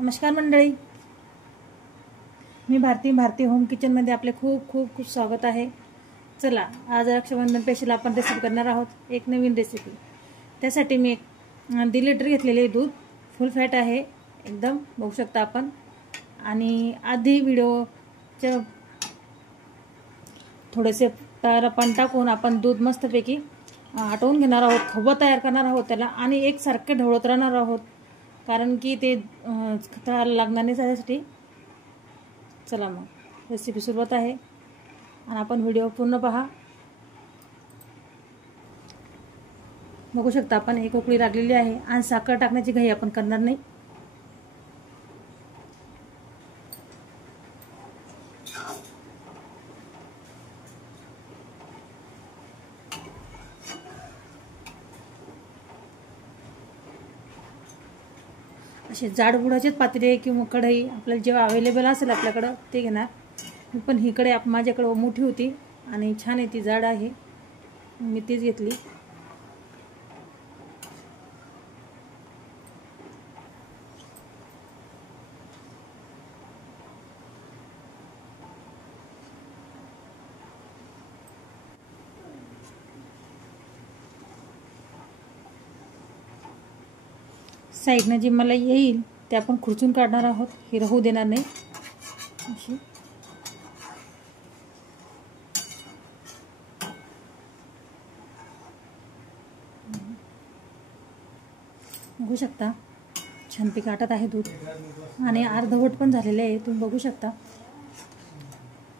नमस्कार मंडळी, मी भारती होम किचनमध्ये आपले खूप खूप खूप स्वागत आहे। चला, आज रक्षाबंधन स्पेशल आपण रेसिपी करणार आहोत, एक नवीन रेसिपी। त्यासाठी मी 1.5 लिटर घेतलेले दूध, फुल फॅट आहे एकदम, बघू शकता आपण। आणि आधी व्हिडिओचे थोडेसे पण टाकून आपण दूध मस्तपैकी आटवून घेणार आहोत, खवा तयार करणार आहोत त्याला, आणि एकसारखे ढवळत राहणार आहोत, कारण की ते तळायला लागणार नाही त्यासाठी। चला मग रेसिपी सुरुवात आहे आणि आपण व्हिडिओ पूर्ण पहा। बघू शकता आपण, एक उकळी लागलेली आहे आणि साखर टाकण्याची घाई आपण करणार नाही। असे जाड बुडाचेच पातेले किंवा कढई आपल्याला जेव्हा अवेलेबल असेल आपल्याकडं ते घेणार। पण ही कढई माझ्याकडे मोठी होती आणि छान आहे, ती जाड आहे, मी तीच घेतली। साईडने जी मलाई येईल ते आपण खुर्चून काढणार आहोत, ही राहू देणार नाही अशी। बघू शकता छानपैकी आटत आहे दूध आणि अर्धवट पण झालेले आहे, तुम्ही बघू शकता,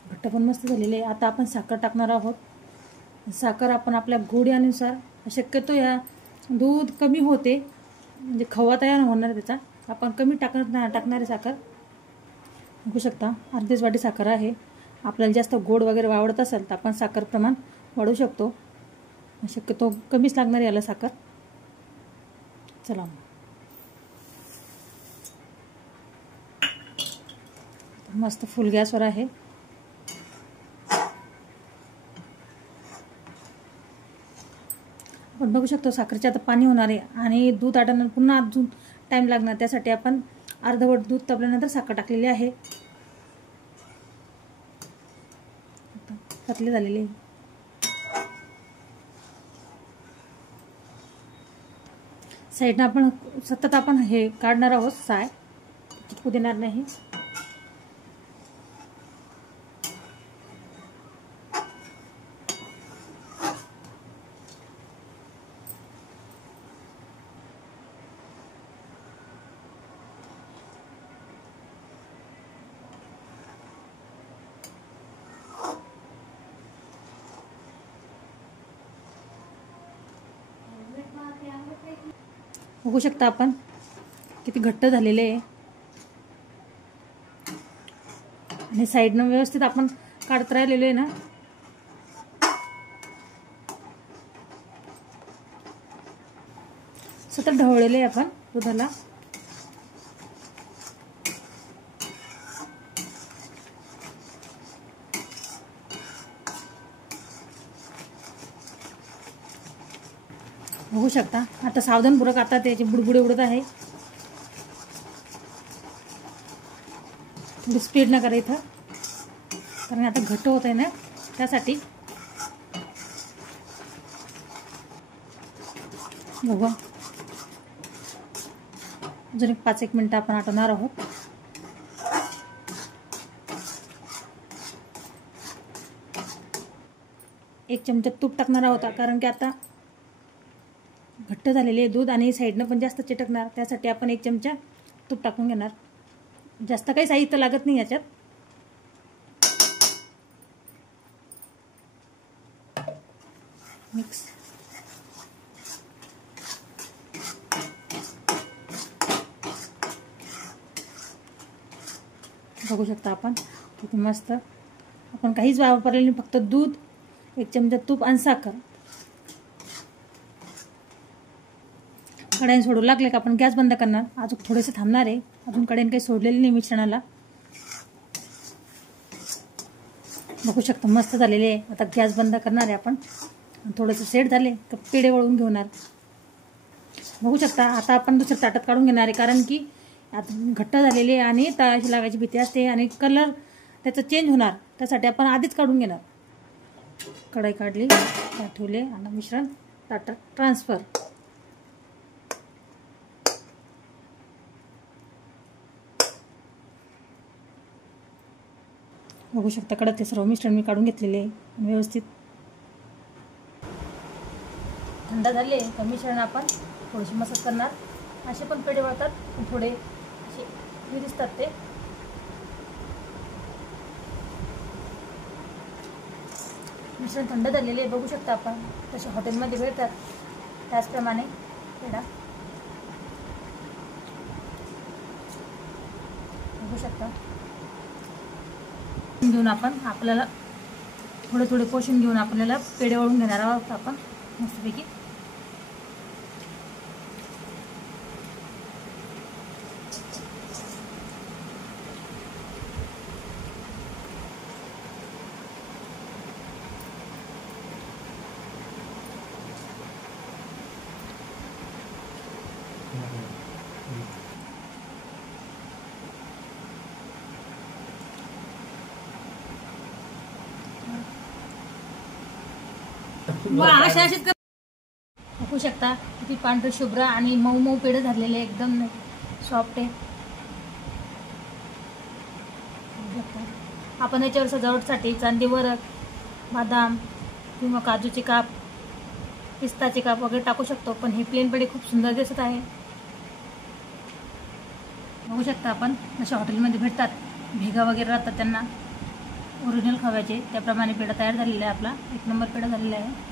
घट्ट पण मस्त झालेले आहे। आता आपण साखर टाकणार आहोत। साखर आपण आपल्या गोडीनुसार, शक्यतो या दूध कमी होते म्हणजे खवा तयार होणार त्याचा, आपण कमी टाकणार आहे साखर। बघू शकता अर्धीच वाटी साखर आहे। आपल्याला जास्त गोड वगैरे आवडत असेल तर आपण साखर प्रमाण वाढवू शकतो, शक्यतो कमीच लागणार याला साखर। चला मस्त फुल गॅसवर आहे। आपण बघू शकतो साखरेचे आता पाणी होणार आहे आणि दूध आटण्याला पुन्हा अजून टाइम लागणार, त्यासाठी आपण अर्धवट दूध तापल्यानंतर साखर टाकलेली आहे, पतले झालेले। साईडने आपण सतत आपण हे काढणार आहोत, साय चिटकू देणार नाही। बघू शकता आपण किती घट्ट झालेले आहे आणि साईडनं व्यवस्थित आपण काढत राहिलेलो आहे ना। सतत ढवळलेले आपण दुधाला। बघू शकता आता सावधानपूर्वक आता त्याचे बुडबुडे उडत आहे, थोडी स्पीड न करा इथं, कारण आता घट्ट होत आहे ना त्यासाठी। बघा अजून 5-1 मिनिटं आपण आटवणार आहोत। एक चमचा तूप टाकणार आहोत, कारण की आता घट्ट झालेले दूध आणि साईडनं पण जास्त चिटकणार, त्यासाठी आपण 1 चमचा तूप टाकून घेणार। जास्त काही साहित्य लागत नाही याच्यात। मिक्स बघू शकता आपण किती मस्त, आपण काहीच वापरलेलं नाही, फक्त दूध, 1 चमचा तूप आणि साखर। कढईने सोडू लागले का आपण गॅस बंद करणार, अजून थोडेसे थांबणार आहे, अजून कढईने काही सोडलेले नाही मिश्रणाला। बघू शकता मस्त झालेले आहे। आता गॅस बंद करणार आहे आपण, थोडेसे सेट झाले तर पेढे वळून घेणार। बघू शकता आता आपण दुसऱ्या ताटात काढून घेणार आहे, कारण की आता घट्ट झालेली आहे आणि तळाशी लागायची भीती असते आणि कलर त्याचा चेंज होणार, त्यासाठी आपण आधीच काढून घेणार. कढई काढली, त्यात ठेवले आणि मिश्रण ताटात ट्रान्सफर. बघू शकता कडक ते सर्व मिश्रण मी काढून घेतलेले आहे आणि व्यवस्थित थंड झाले तर मिश्रण आपण थोडीशी मसाज करणार. असे पण पेढे वळतात, पण थोडे असे हे दिसतात ते. मिश्रण थंड झालेले बघू शकता आपण, तसे हॉटेलमध्ये भेटतात त्याचप्रमाणे पेढा बघू शकता. घेऊन आपण आपल्याला थोडे थोडे पोषण घेऊन आपल्याला पेढे वळून घेणार आहोत आपण मस्तपैकी. बघू शकता किती पांढरे शुभ्र आणि मऊ मऊ पेढे झालेले, एकदम सॉफ्ट आहे. आपण याच्यावर सजावटसाठी चांदीवर बदाम किंवा काजूचे काप, पिस्ताचे काप वगैरे टाकू शकतो, पण हे प्लेन पेढे खूप सुंदर दिसत आहे. बघू शकता आपण जसे हॉटेलमध्ये भेटतात, भेगा वगैरे राहतात त्यांना ओरिजिनल खव्याचे, त्याप्रमाणे पेढा तयार झालेला आहे आपला. 1 नंबर पेढा झालेला आहे.